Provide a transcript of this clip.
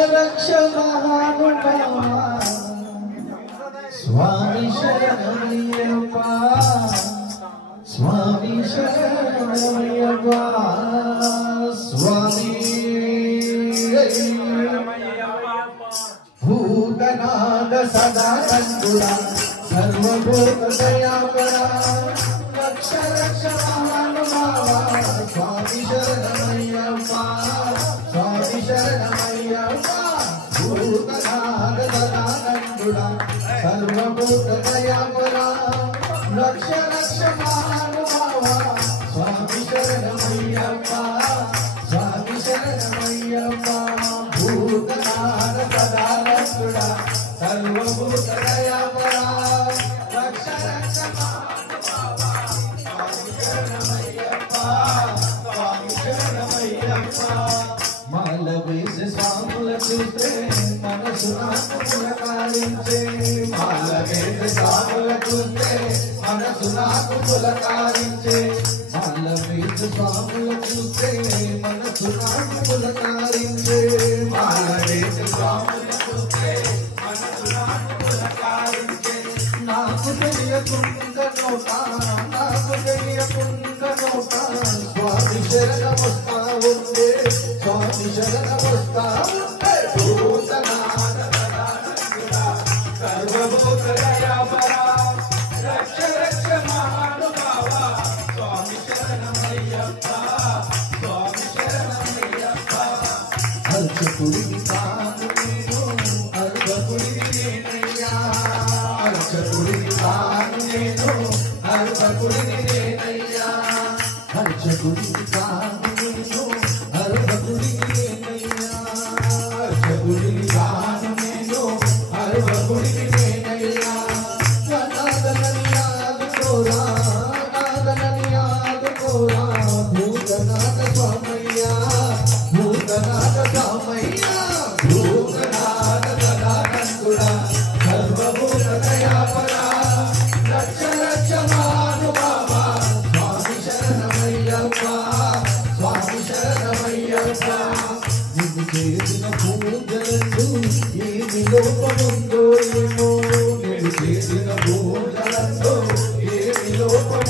रक्ष महानुभावा स्वामी शरणमय्यप्पा स्वामी शरणमय्यप्पा स्वामी भूतनाथ सदानंदुरा सर्वभूत दयापरा रक्ष रक्ष महानुभावा स्वामी शरणमय्यप्पा स्वामी शरणमय्यप्पा भूतनाथ सदानंदुरा सर्वभूत दयापरा रक्ष रक्ष महानुभावा स्वामी शरणमय्यप्पा स्वामी शरणमय्यप्पा भूतनाथ सदानंदुरा सर्वभूत दयापरा रक्ष रक्ष महानुभावा स्वामी शरणमय्यप्पा स्वामी शरणमय्यप्पा మాలవేసి స్వాముల చూస్తే మనసు నాకు పులకారించే మాలవేసి స్వాముల చూస్తే మనసు నాకు పులకారించే మాలవేసి స్వాముల చూస్తే మనసు నాకు పులకారించే మాలవేసి స్వాముల చూస్తే మనసు నాకు పులకారించే నాకు తెలియకుండా నోటా నాకు తెలియకుండా నోటా స్వామి శరణమొస్తా ఉండే स्वामी शरणमस्ता भूतनाथ सदानंदुरा सर्वभूत दयापरा रक्ष रक्ष महानुभावा स्वामी शरणमय्यप्पा स्वामी शरणमय्यप्पा अर्चकुడికి తాను నేను అర్చకుడికి నేనయ్యా अर्चकुడికి తాను నేను అర్చకుడికి నేనయ్యా अर्चकुడికి తాను నేను भूतनाथ स्वामय्या भूतनाथ स्वामय्या भूतनाथ सदानंदुरा सर्वभूत दयापरा रक्ष रक्ष महानुभावा स्वामी शरणमय्यप्पा स्वामी शरणमय्यप्पा నిన్ను చేసిన పూజలందు ఏమి లోపముందో ఏమో నేను చేసిన పూజలందు ఏమి లోపం